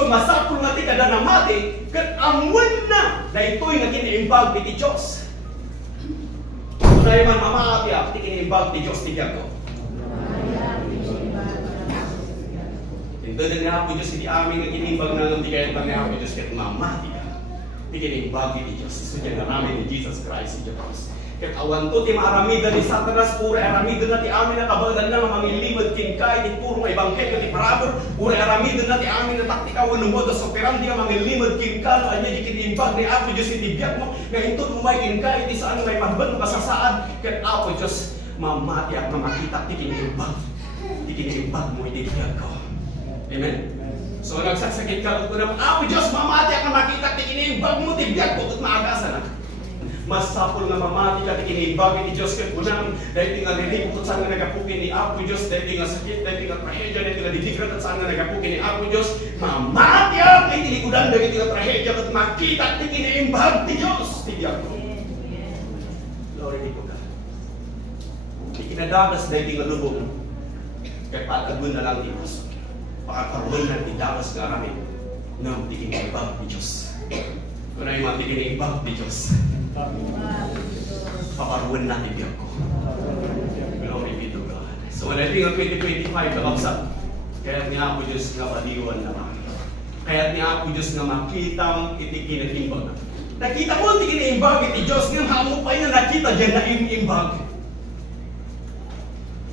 So masapul nga ti kada namati, kat amon na ito'y nga kiniimbag ti Diyos. Kunay man mamati ti kiniimbag ti Diyos ti Diyago. Ito din nga po Diyos, hindi amin nga kiniimbag na nung di kayo pa nga po Diyos, kat mamati ka. Ti kiniimbag ti Diyos. So dyan namin ni Jesus Christ ti Diyos. Kat awan to, ti maaramidan ni Satanas, pura aramidan na ti amin na kabaldan na mamilibad kinkay, ti puro nga ibangkay, ti parabor, pura aramidan na ti amin na taktikawan ng modos operan, di ka mamilibad kinkay, anya di kiniimbag ni Apo Diyos itibiyag mo, nga ito umay kinkay, ti saan may mahban mo kasasaad, kat Apo Diyos, mamati at mamakita, ti kiniimbag mo itibiyag ko. Amen? So nagsasakit ka, kung naman, Apo Diyos, mamati at mamakita, ti kiniimbag mo itibiyag ko, at maagasan na. Masapol nga mamati ka, tikinimbagin ni Diyos kat unang, dahil nga nilipot at saan nga nagapukin ni Apo Diyos, dahil nga sakit, dahil nga trahedya, dahil nga didigrat at saan nga nagapukin ni Apo Diyos, mamati ang kay tinikudan, dahil nga trahedya at makita at tikinimbag ni Diyos. Tigyan ko. Glory be to God. Ikinadagas dahil nga lubong, kaya patagod na lang ni Diyos. Pakakaroon na idagas nga ramin ng tikinimbag ni Diyos. Kung na yung mga tikinimbag ni Diyos, paparuan natin diyan ko. Glory be to God. So when I think of 2025, kakapsat, kaya niya ako Diyos nga paliwan naman. Kaya niya ako Diyos nga makitang itikinimbag. Nakita ko ang tikinimbag iti Diyos nga hamupay na nakita dyan na imimbag.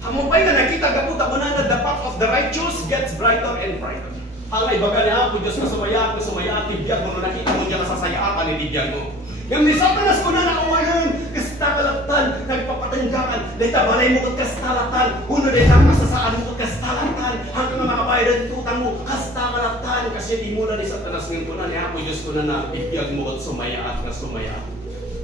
Hamupay na nakita kaputa mo na the path of the righteous gets brighter and brighter. Ang ibaga niya ako Diyos na sumaya, tibiyag mo na nakita mo dyan nasasayaan ni tibiyag mo. Yung ni Satanas ko na nakawalan, kastalatan, nagpapatanggaan, dahil tabalay mo kong kastalatan, uno dahil ang masasaan mo kong kastalatan, hanggang na makabayad ang tutang mo, kastalatan, kasi di mula ni Satanas ngayon ko na, niya po Diyos ko na ibiyag mo at sumaya at nasumaya.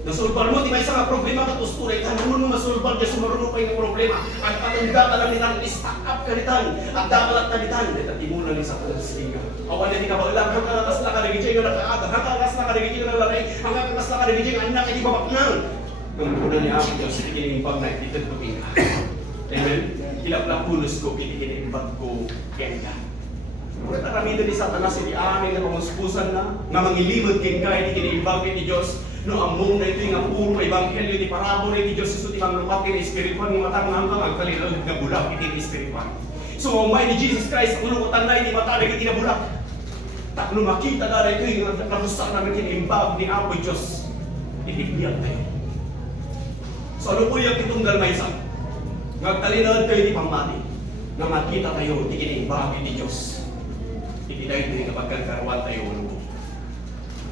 Nasulbar mo, di may isang problema ka tusturay, tanong mo masulbar dyan, sumarunong pa yung problema, ang patangga ka lang nilang, stack up ka nitan, at dakalat ka nitan, dahil di mula ni Satanas ngayon. Awan na di ka ba ulang, hanggang kas na karigijay nga nakaaga, hanggang kas na karigijay nga nalaray, hanggang kas na karigijay nga anak, hindi babaknang. Ang kuna niya ako Diyos, ikinimbag na ititid ko pinga. Amen? Ilap-lap pulos ko, ikinimbag ko kaya. Kung taramido ni Satanas, hindi amin na pamuspusan na, nga mangilimod kin ka, ikinimbag ni Diyos, no among na ito yung puro ebanghelyo ni parabol ni Diyos Isus, ibang lumakin ni Espirituan, ng matang hanggang agkalilog na bulak, iti ni Espirituan. So, umay ni Jesus Christ, ulukutan na, hindi matalag iti na bulak. Tak makita na rin ito yung nabusak namin kinimbag ni Apo Diyos. Itigbiyan tayo. So ano po yung kitunggal may isang? Nagtalinod kayo ni pamati na makita tayo di kinimbag ni Diyos. Itinay ito yung kapag karuan tayo ulo.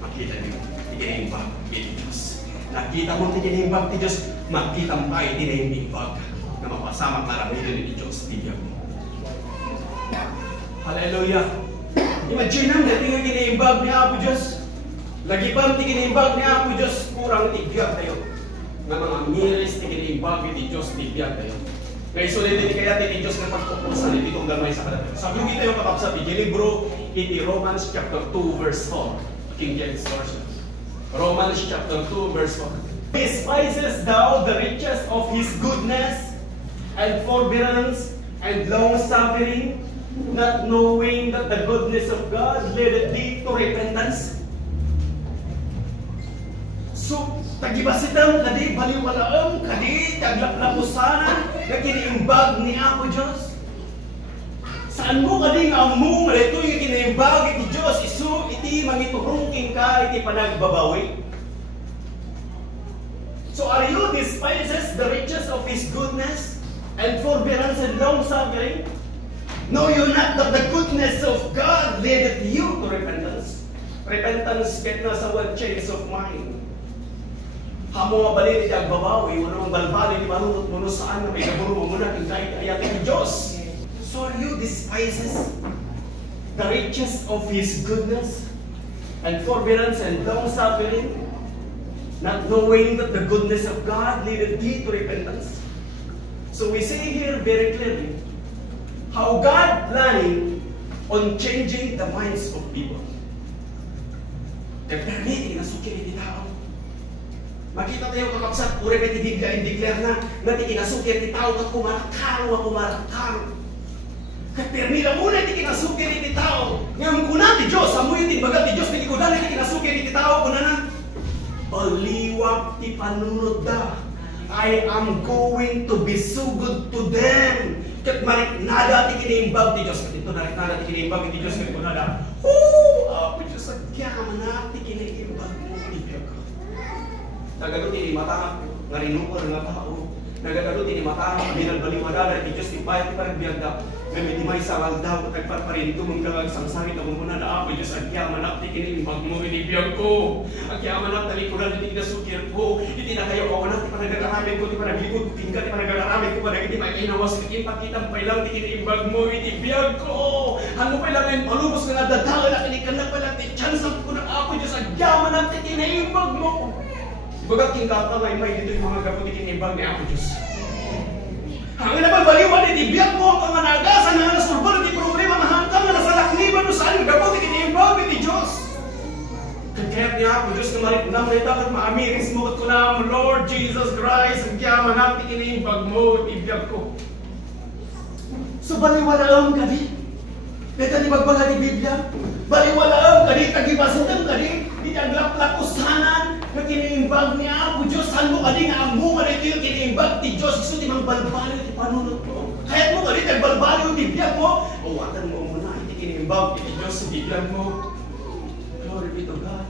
Makita niyo, di kinimbag ni Diyos. Nakita mo di kinimbag ni Diyos, makita mo tayo di kinimbag na mapasamak na ramitin ni Diyos. Tigyan mo. Hallelujah! Imagine nang dati nga kiniimbag ni Apo Diyos. Lagi pa ang kiniimbag ni Apo Diyos, kurang tigbiag tayo. Nga mga miris ni kiniimbag ni Diyos, tigbiag tayo. Kaya sulit din kaya ni Diyos na pagpupusan ni itong gamay sa kanila. Sabi ko tayo kapapsa, di libro, iti Romans chapter 2 verse 4. King James Version. Romans chapter 2 verse 4. Despises thou the riches of His goodness and forbearance and long-suffering, not knowing that the goodness of God leadeth thee to repentance. So, tagibasitam, kadi baliwalaam, kadi taglaplapusanan, na kiniimbag ni Apo Diyos. Saan mo kadi nga mo, ito yung kiniimbag ni Diyos, isu, iti mangiturungking ka, iti panagbabawi. So, are you despises the riches of His goodness and forbearance and long-suffering? Know you not that the goodness of God leadeth you to repentance? Repentance get na sa one change of mind. Hamo balin iti agbabawi, wano ang balbali ni marunot mo saan na may naburo mo na kahit ayat ng Diyos. So are you despises the riches of His goodness and forbearance and long-suffering, not knowing that the goodness of God leadeth thee to repentance? So we see here very clearly how God planning on changing the minds of people. Permiti na sukil iti tao. Makita tayo kakapsat, pure ka tibigla and declare na ti kinasukil iti tao at kumarakaro. Permita muna ti kinasukil iti tao. Ngayon kuna ti Diyos, iti tao ko na baliwag ti panunod da. I am going to be so good to them. Kat marik nada ti kiniimbag ti Diyos. Kat ito narik nada ti kiniimbag ti Diyos. Kat ito nada. Apo Diyos, agyaman na ti kiniimbag mo. Ibig ka. Nagano ti matang nga rinukor nga tao. Nagano ti matang binalbaliwala ti Diyos. Ibayat ti parang biyag da. Ngayon, di may sarang daw, nagparparin ito mong kalang sangsangit na muna na ako, Diyos, agyaman na, tikinimbag mo, inibiyag ko. Agyaman na, talikuran, hindi nasukir ko. Hindi na kayo ako na, di pa nagagaramid ko, di pa naglikod ko, tingka, di pa nagagaramid ko, hindi pa inawas, hindi pakitang pailang, tikinimbag mo, inibiyag ko. Ano pa lang yung palubos na nadadala, nakinikan na pala, chance ko na ako, Diyos, agyaman na, tikinimbag mo. Bagat king katamay, may dito yung mga gapo, tikinimbag ni ako, Diyos. Ang naman baliwan ni biyag mo ang managasan na nasulbol di problema mahantang na nasa lakniban no saan gabot ikiniimbag ni Diyos. Kaya niya ako Diyos na maripnam na dapat maamiris mo at kunam Lord Jesus Christ ang kiyaman natin ikiniimbag mo ibiyag ko. So baliwalaam ka di? Kaya di magbaga ni Biblia? Baliwalaam ka di? Tagibasutan ka di? Di aglaplakusanan na kiniimbag niya ako Diyos. Saan mo ka di nga ang bunga na ito yung kiniimbag ti Diyos. Gusto di mang balbalo ti panunod mo. Kahit mo ka di tagbalbalo ti biyag mo. Uwatan mo muna iti kiniimbag ti Diyos sa bibiyag mo. Glory be to God.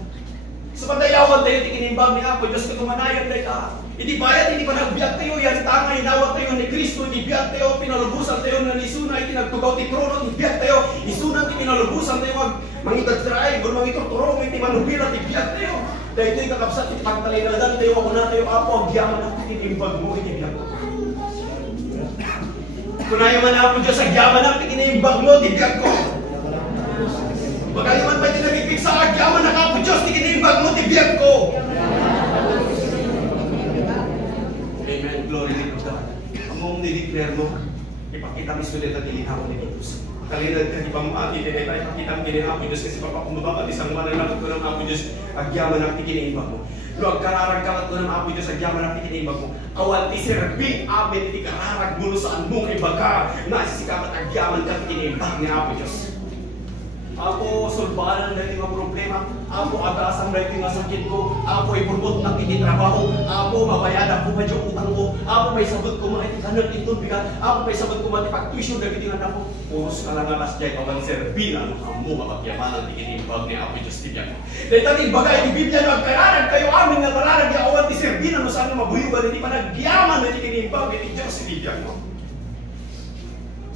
Sa padayawan tayo iti kiniimbag ni ako Diyos katumanayan tayo ka. Hindi bayad, hindi pa nagbiyag tayo yan. Tanga, inawat tayo ni Kristo. Hindi biyag tayo, pinalubusan tayo na nisuna. Iti nagtugaw ti trono, hindi biyag tayo. Isunan ti pinalubusan tayo. Mangitagtray, gulong mangituturo, iti manubila, ti biyag tayo. Dahil ito'y kakapsat, iti pagtalinadan tayo. Ako na tayo, apo, agyaman ako, kiniimbag mo, iti biyag ko. Kunayo man ako Diyos, agyaman ako, kiniimbag mo, iti biyag ko. Magaliman pa iti nabibig sa agyaman ako, Diyos, kiniimbag mo, iti biyag ko. Amen. Glory be to God. Ang mong nideclare mo, ipakita mismo nila tilinaw ni Diyos. Kalinad ka, di ba mo ati, hindi tayo pakita ang kininaw mo Diyos kasi papakumabang at isang manalagot ko ng Apo Diyos, agyaman ang tikiniimbag mo. Luwag kararag kalat ko ng Apo Diyos, agyaman ang tikiniimbag mo. Awan ti serbi, amin iti kararag mo saan mong ibaga, nasisikamat agyaman ka tikiniimbag ni Apo Diyos. Ako, sulbanan dahil mga problema. Ako, agasan dahil mga sakit ko. Ako, iburbot ng tinitrabaho. Ako, mabayada ko medyo utang ko. Ako, may sabot ko mga itikanan itong bigat. Ako, may sabot ko matipag-tuition dahil itingan ako. Puros ka lang alas dyan, kawan serbinan ang mo mapagyaman ang tikinimbag ni Apo Diyos tibyan. Dahil tating bagay, di Biblia na magkararag kayo amin na kararag yung awan ti serbinan mo saan mabuyugan, hindi pa nagyaman na tikinimbag ni Diyos tibyan mo.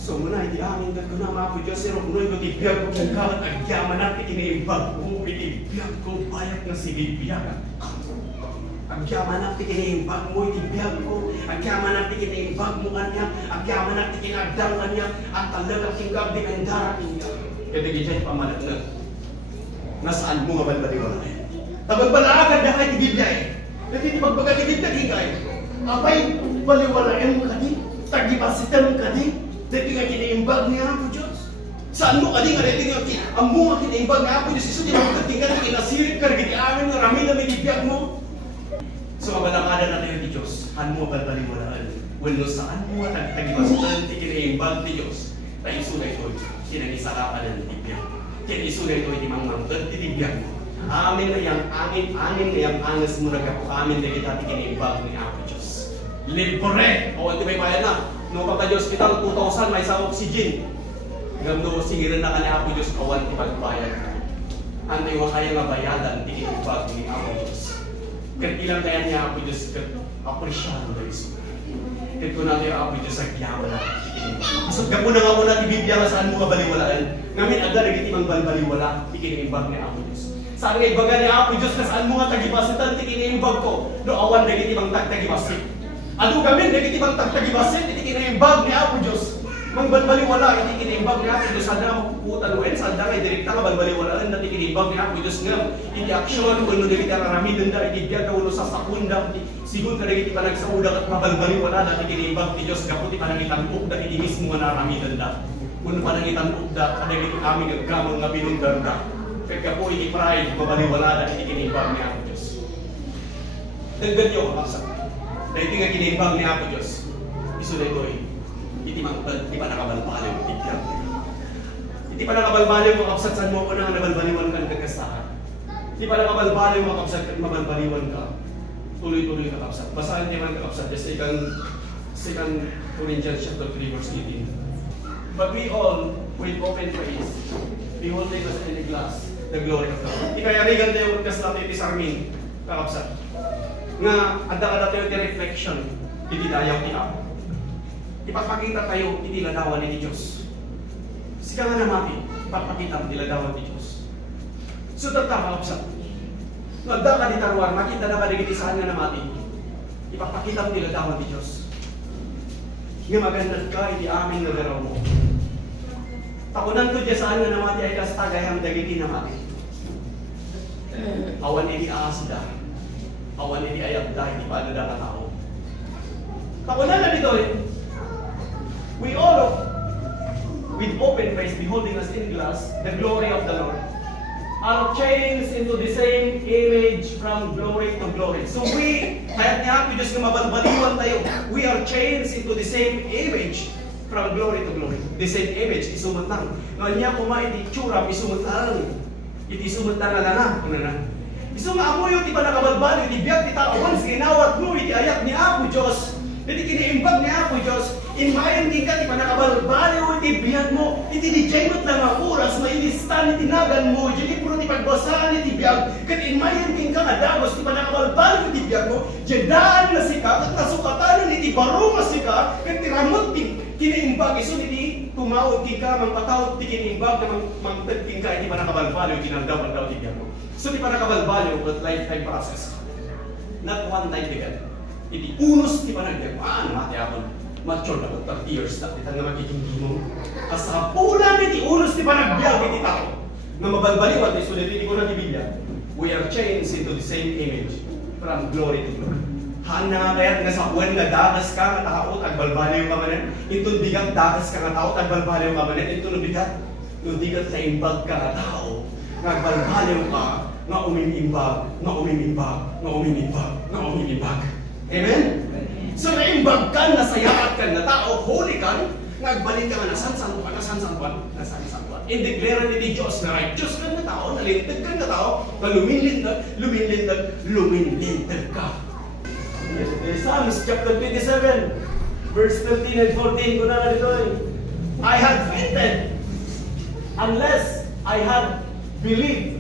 So muna, hindi amin ko na mga po Diyos, pero kunoy ko tibiyag ko kung kawat agyaman natin kiniimbag ko, itibiyag ko, bayat na sinibiyag. Agyaman natin kiniimbag mo, itibiyag ko, agyaman natin kiniimbag mo kanya, agyaman natin kinagdang kanya, at talagang kinggag di kang darating niya. Kaya dyan pamalat na, nasaan mo nga balbaliwala eh. Tabagbalaagad na kayo tibibya eh. Kasi di magbagalibid na hingay. Apay baliwalain mo ka di, tagibasitan ka di, dito nga kiniimbag niya Apo Diyos. Saan mo ka di nga dito nga ang mga kiniimbag niya Apo Diyos. Iso di mo katinggan na kinasirip ka, giti amin nga rami na minibiyag mo. So mabalangada na tayo di Diyos. Han mo balbaliwalaan. Wano saan mo tagibasitan ti kiniimbag di Diyos. Tayo isunay ko, kinagisarapan ng tibiyag. Kinisunay ko, di mangmanggan ti tibiyag mo. Amin na yung amin na yung angas mo nagkapo. Amin na kita ti kiniimbag ni Apo Diyos. Libre! O, may bayan na. Nung kapag hospital, 2,000, may isang oxygen. Gamdo, singiran na ka ni Apo Diyos, kawan ipagbayad. Ano yung kaya nga bayadan, tinitibag ni Apo Diyos. Kaya ilang kaya niya Apo Diyos, apresyado na iso. Kaya kung natin Apo Diyos, agyaman na tikinibag. So, gamo na nga muna ti Biblia nga saan mo nga baliwalaan. Ngamin agad, nagitimang balbaliwala, tikinibag ni Apo Diyos. Saan nga ibaga ni Apo Diyos, na saan mo nga tagibasitan, tikinibag ko. No, awan nagitimang tagtagibasit. Ano gamin, hindi kitibang tagtagibasit, hindi kinaimbag ni Apo Diyos. Mangbalbaliwala, hindi kinaimbag ni Apo Diyos. Saan na mapuputan mo, saan na kayo direkta ka balbaliwalaan, hindi kinaimbag ni Apo Diyos nga. Hindi aksyon, kung ano hindi ka ramidan na, hindi biyaga, kung ano sa sakunda, siguro ka nagiti pa nagsauda at mabalbaliwala, hindi kinaimbag ni Diyos, kaputi pa nangitanpok na, hindi mismo nga naramidan na. Kung pa nangitanpok na, kanagiti aming agkamon nga pinundar na. Kaya po, hindi pride, mabaliwala, hindi kinaimbag ni Apo Diyos. Dagdag yun, maksak. Dahil ito nga kinimbag ni Apo Diyos. Iso na ito eh. Hindi pa nakabalbaliw. Hindi pa nakabalbaliw kung kapsat saan mo ako na nabalbaliwan ka ng kagastahan. Di pa nakabalbali mga kapsat, mabalbaliwan ka. Tuloy-tuloy ka kapsat. Basahin niyo man ka kapsat, just second Corinthians chapter 3 verse 18. But we all, with open face, beholding as in a glass, the glory of God. Ikayarigan tayo kasi natin iti sarmin, kakapsat. Nga, anda tayo iti reflection, iti dayaw ti Apo. Ipagpakita tayo iti ladawan ni Diyos. Sika nga naman, ipagpakita iti ladawan ni Diyos. So, kakapsat. Nagda ka di taruan, makita na ka di saan nga naman, ipagpakita iti ladawan ni Diyos. Nga magandad ka, iti aming nagaraw mo. Takunan ko dyan saan nga naman ay kastagayang dagiti naman. Awan iti asda. Awan iti ayabda, iti paano na katao. Takunan na dito eh. We all, with open face, beholding us in glass, the glory of the Lord, are changed into the same image from glory to glory. So we, kahit niya ako Diyos na mabalbaliwan tayo, we are changed into the same image from glory to glory. The same image, isumutang. Ngayon niya kumain iti tsuram, isumutang. Iti isumutang na lang, kuna na. Isu nga ako yung di pa nakabalbali, iti biyak, iti tao, once ginawat mo, iti ayak ni Apo Diyos, iti kiniimbag ni Apo Diyos, inmayan din ka, di pa nakabalbali, iti biyak mo, iti dijayot lang ang oras, mailistan, iti nagan mo, iti puro ti pagbasahan, iti biyak, kat inmayan din ka, adagos, di pa nakabalbali, iti biyak mo, dyan na sika, kat nasukatanan, iti baro masika, kat tiramot, kiniimbag, iso iti tumawag di ka, magpatawag di kiniimbag, na magtagting ka, iti pa nakabalbali, iti nandaw, iti biyak mo. So di pa nakabalbali, but lifetime process. Not one time again. Iti unos di pa nagdag, mati ako, mature na ko, 30 years na, ita nga magiging mo. Kasapulan iti unos di pa nagbiag, iti tao. Na mabalbaliwan, iti sulit, iti ko na Biblia. We are changed into the same image, from glory to glory. Haan na nga kaya't nga sa buwan nga dagas ka, nga tao, tagbalbali yung kamanin. Itong bigat, dagas ka nga tao, tagbalbali yung kamanin. Itong bigat, yung bigat na imbag ka nga tao, nagbalbali ka, nga umimimbag, nga umimimbag, nga umimimbag, nga umimimbag. Amen? So naimbag ka, nasayaat ka na tao, holy ka, nagbalik ka nga nasansan ka, indeclare ni Diyos na righteous ka na tao, nalintag ka na tao, na luminlintag ka. Psalms chapter 27, verse 13 and 14, ko na dito eh. I had fainted unless I had believed.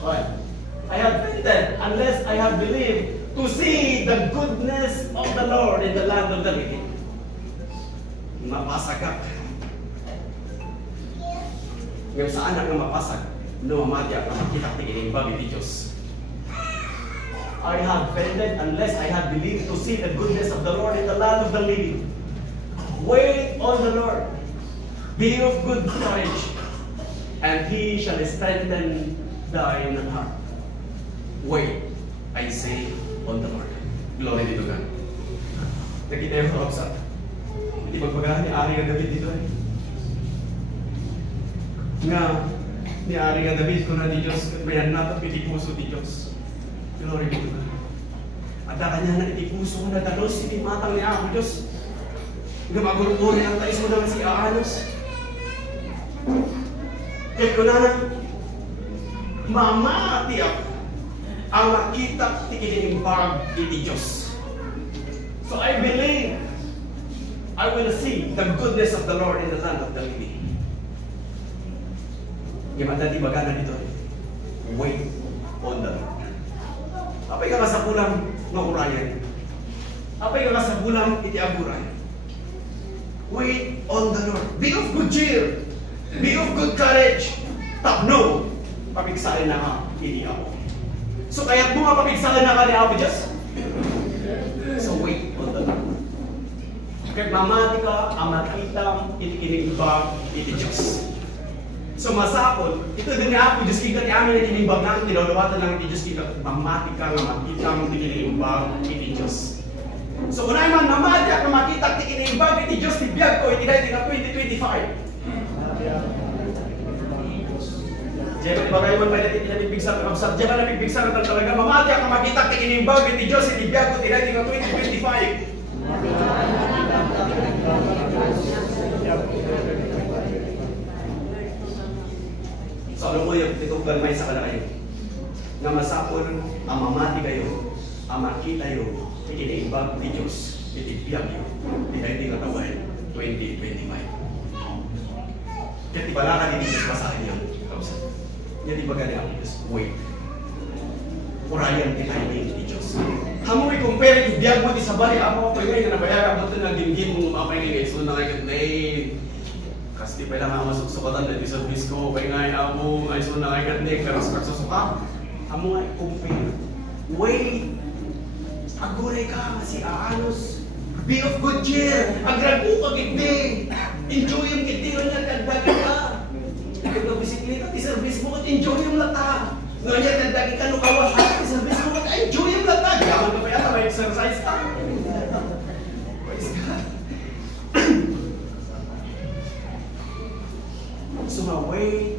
What? I had fainted unless I had believed to see the goodness of the Lord in the land of the living. Mapasagak. Ngayon sa anak na mapasag, lumamadya na makita tingin babi ni Diyos. I had fainted unless I had believed to see the goodness of the Lord in the land of the living. Wait on the Lord. Be of good courage, and He shall strengthen thine heart. Wait, I say, on the Lord. Glory be to God. Nakita yung kapsat. Hindi magpagahan ni Ari nga David dito eh. Nga, ni Ari nga David ko na di Diyos, bayan nato piti puso di Diyos. Glory be to God. At kanya na iti puso ko na dalos, iti matang ni Ako Diyos. Nga magurupuri ang tais mo naman si Aanos. Kaya ko na mamati ako ang makita tikinimbag iti Diyos. So I believe I will see the goodness of the Lord in the land of the living. Gimana di bagana dito? Wait on the Lord. Apay ka sa pulang ng urayan. Apay ka sa pulang iti aguray. Wait on the Lord. Be of good cheer. Be of good courage. Tapno, papigsain na ka, hindi ako. So kaya mo mapapigsain na ka ni Apo Diyos? So wait on the Lord. Kaya mamati ka, ang makitang itikinimbag iti Diyos. So masapol, ito din nga Apo Diyos, kita ni amin itinimbag natin, tinulawatan lang iti Diyos kita, mamati ka, makitang itikinimbag iti Diyos. So kung naman mamati ka, makitang itikinimbag iti Diyos, tibiyag ko, iti dahil na 2025. Diyan ba kayo man pwede tinapipigsan ng kapsat? Diyan ba napipigsan ng talaga? Mamati ka, makitang itikinimbag iti Diyos, tibiyag ko, iti dahil na 2025. So ano mo yung titugan may sa kalakayo? nga masapol ang mamati kayo, ang makita yo, ikinaimbag ni Diyos, itibiyag yo, depende nga tawin, 2025. Kaya tibala ka din Diyos basahin niya. Kaya tibaga niya ang Diyos, wait. Urayan timing ni Diyos. Hamoy compare ibiyag mo di sa bali, ako ako ngayon na nabayaran mo ito na dinggin mo mamay ni Yesu na kayo name. Kasi di pala nga masuksukatan na di service ko, kaya nga ako, ay so na kayo name, pero sa pagsusuka, hamoy compare. Wait. Aguray ka, si Aanos. Be of good cheer. Agrago ka gitbing. Enjoy yung kitiro niya, kagdagan ka. Kaya mag-bisikleta, i-service mo, enjoy yung lata. Ngayon, kagdagan ka, nukawas ka, i-service mo, enjoy yung lata. Gaman ka pa yata, may exercise ka. Praise God. Sumaway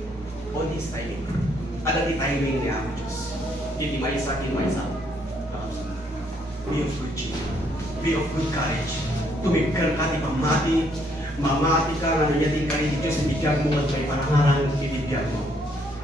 on His timing. Ada di timing niya ang Diyos. Hindi may isa, hindi may isa. Be of good cheer. Be of good courage. Tumigkar ka, di pamati. Mamati ka, nga nanyatin ka rin di Diyos, ibigyan mo at may panangarang ibigyan mo.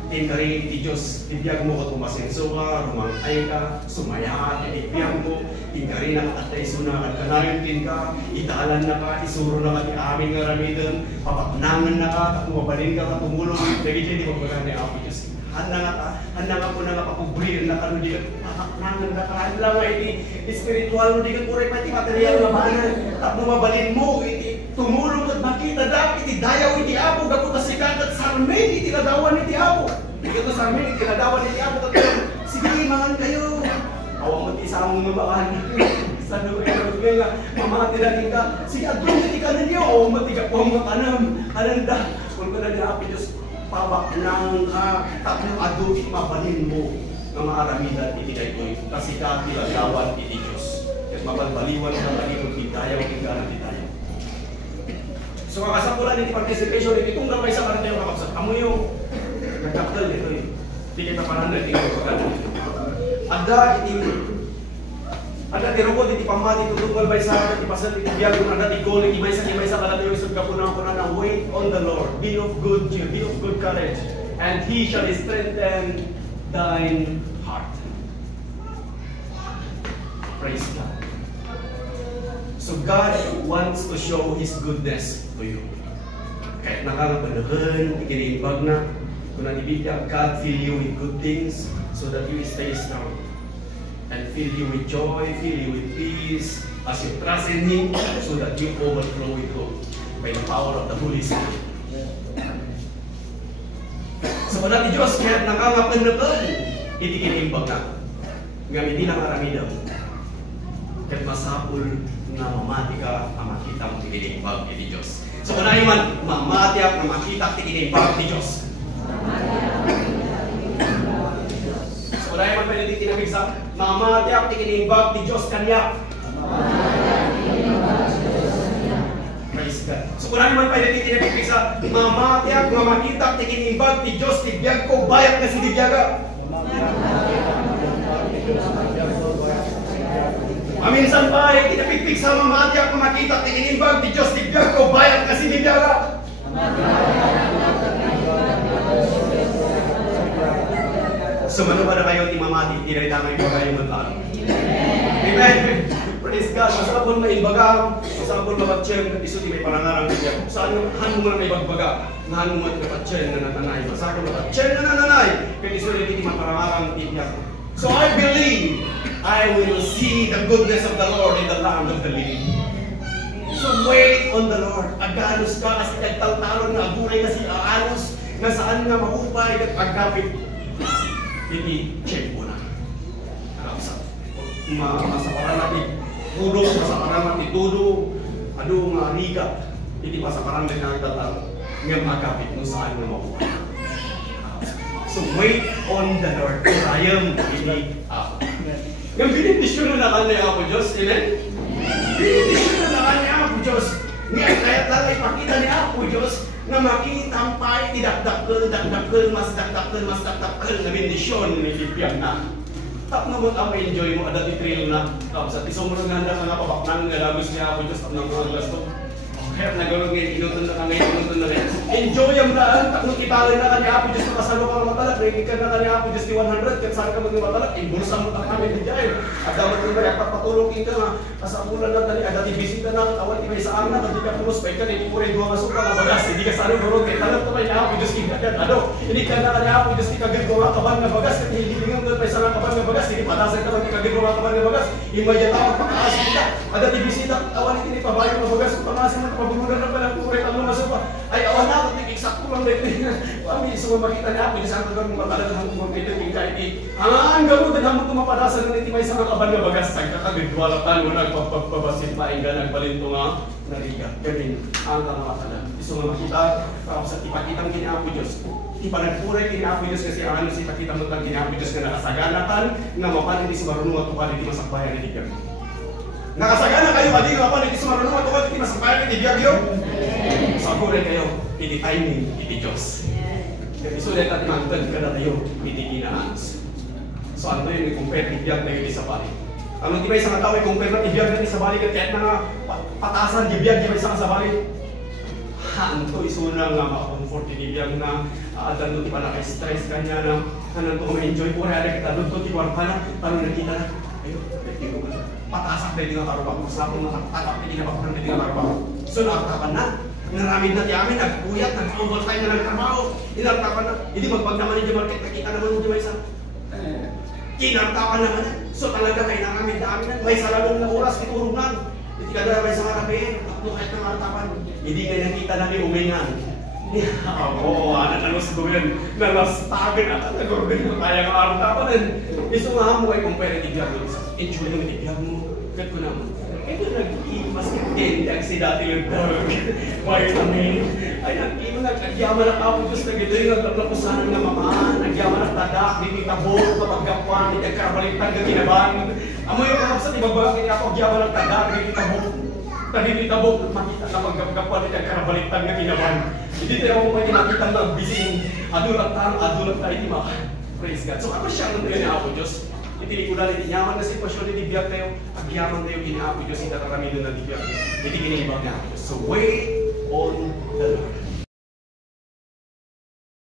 Tin ka rin di Diyos, ibigyan mo at umasenso ka, rumangay ka, sumaya ka, ibigyan mo. Tin ka rin nakatay suna, at kanarin tin ka, italan na ka, isuro na ka, di aming ngaramidan, papaknangan na ka, mabalin ka, tumulong, nagiging di magbagan ni Apo Diyos. Handa nga po na nga papubrir na ka, hindi ka papaknangan na ka, handa nga iti spiritual, hindi ka pure pati material na banan, tapos mabalin mo, iti tumulong at makita dapat, iti dayaw iti Apo, gapo kasikat at sarmen, iti ladawan iti Apo. Hindi ka sarmen, iti ladawan iti Apo, sige, mangan kayo. Awang mo iti sa among mabakan. Sa nung nga, mamati na rin ka, sige, adun iti ka ninyo, awang mo iti kapong makanam, ananda, kung ko na niya Apo Diyos, pabaknang ka, tapos adukit mabalin mo nga maaramidan iti daytoy kasi ka tilagawan iti Diyos. Ket mabalbaliwan ka palimod itayaw tinggalan itayaw. So kakasapulan iti participation iti tunggal may sa kartayo kakapsat. Amo yung nagkapdal ito eh. Di kita panandal iti pagkakal. Ada tirukod iti pamati tutunggal may sa iti pasal iti biyag yung ada iti goal iti may sa kalatayo isang kapunang na wait on the Lord. Be of good cheer, be of good courage, and He shall strengthen thine heart. Praise God. So God wants to show His goodness to you. Kahit nakakapanahan, ikinimbag na, kung nanibigyan, God fill you with good things so that you stay strong. And fill you with joy, fill you with peace, as you trust in Him, so that you overflow with hope by the power of the Holy Spirit. So wala ni Diyos, kaya nakangapanahan, hindi kinimbag na. Ngayon, hindi lang aramidaw. Kahit masapul na mamati ka, ang makita mo kinimbag ni Diyos. So unahin man, mamati at na makita kinimbag ni Diyos. So unahin man, pwede tinamig sa mamati at kinimbag ni Diyos kanya. Praise God. So kung naman pwede tinapipig sa mamati at makita kinimbag ni Diyos, tibiyag ko, bayat na si Dibiyaga. Minsan pa ay tinapipig sa mamati at makita kinimbag ni Diyos, tibiyag ko, bayat na si Dibiyaga. So mano ba na kayo ti mamati, tinaytangay ko kayo magtalo. Amen. Praise God. Masapon na imbaga, masapon na batchen, iso di may panangarang niya. Saan yung hanong mo na may bagbaga, hanong mo na batchen na nananay. Masapon na batchen na nananay, kaya iso di may panangarang niya. So I believe I will see the goodness of the Lord in the land of the living. So wait on the Lord. Agalos ka kasi nagtaltalon na aburay na si Aanos, na saan nga mahupay at agapit. Hindi, check mo na. Masaparan natin tudo, masaparan natin tudo, ado nga riga, hindi masaparan natin nagtatalo, nga magkapit mo saan na makuha. So wait on the Lord, I am hindi ako. Nga binibisyon na naman niya ako, Diyos, amen? Binibisyon na naman niya ako, Diyos. Nga kahit lang ipakita niya ako, Diyos, na makita ang pa'y tidakdakkel, mas dakdakkel, na bendisyon, may bibiyag na. Tap na mo ang enjoy mo, adat i-trail na. Sa tisong nga na nga pabaknan, nga lagos niya ako, Diyos, at nang mga gasto. Kaya nagulog ngayon, inutun na ka ngayon, inutun na ngayon. Enjoy ang daan, tak nung kitalin na kanya ako, Diyos, nakasalo ka ng matalag, rin ka na kanya ako just 100 kat saan ka magmatalak imbulsa mo ta kami di jay ada mo ba dapat patulong kita nga asa bulan na tali ada bisita na awan ibay sa amna kad ka pulos pa ka di pure duha masuk ka bagas di ka saro guro kay talat to may ako just kita ano ini ka na kanya ako just ka gid ka ban nga bagas kat hilingan ko pa sa kaban nga bagas di patasan ka ka gid ka ban nga bagas imay ta pagkaas kita ada bisita awan ini pabayo nga bagas pamasin mo pabulugan na pala pure talo masuk pa ay awan na ko eksakto lang dito kami so makita niya ako sa mga mga talagang mga ito yung kahit ang gamo din mo tumapadasan ng itimay sa kaban nga bagas sa kakagidwalatan mo nagpapabasit maingga nagbalinto nga nariga ganin ang tamatala so makita para sa ipakitang ginapo Diyos ipanagpuray ginapo Diyos kasi ano si pakita mo tang ginapo Diyos nga nakasaganatan nga mapanin di sa marunong at tukali di masakbayan ni Diyos nakasagana kayo adi nga mapanin di sa marunong at tukali di masakbayan ni Diyos sagurin kayo iti timing iti Diyos so dahil natin mantan ka na tayo iti kinaans so ano yun i-compare ibiyag na yun sa balik ano di ba isang tao i-compare na ibiyag na sa balik at kahit na patasan ibiyag di ba isang sa balik hanto isuna nga maka-comfort ibiyag na adan doon pa naka-stress kanya na kanan to ma-enjoy po rin kita doon to tiwar pa na parang nakita na ayun patasak na hindi nga karubak mas na kung nakatatak hindi na bakunan hindi nga karubak so nakatapan na naramid na tiyamin, nagpuyat, nag-overtime na nagtrabaho inartapan na, hindi magpagnaman yung market nakita naman yung isa kinartapan naman na so talaga kayo naramid na amin may salalong na oras, iturog na hindi ka na may sa marapin tatlo kahit na martapan hindi kayo nakita namin umingan oo, anak na los gawin nalastagan at nagawin mo kaya nga artapan iso nga mo ay comparative yan enjoy yung itibiyag mo kat ko naman ito nag-imas hindi ang si dati yung dog why namin ay nag-imas nagkagyaman na ako Diyos na gito yung naglapusanan nga mamaan nagyaman na tadak hindi tabot kapagkapuan hindi kagkarabaliktag na ginaban amoy yung kakapsat ibabang kaya ako gyaman na tadak hindi tabot hindi tabot makita na pagkapuan hindi kagkarabaliktag na ginaban hindi tayo ako may nakita na bising adulat tayo tima praise God so ako siya nung tayo ako Diyos itinikudan iti nyaman na sitwasyon iti biyag tayo agyaman tayo ginaapo Diyos ita taramidon na iti biyag iti kinibag na so wait on the Lord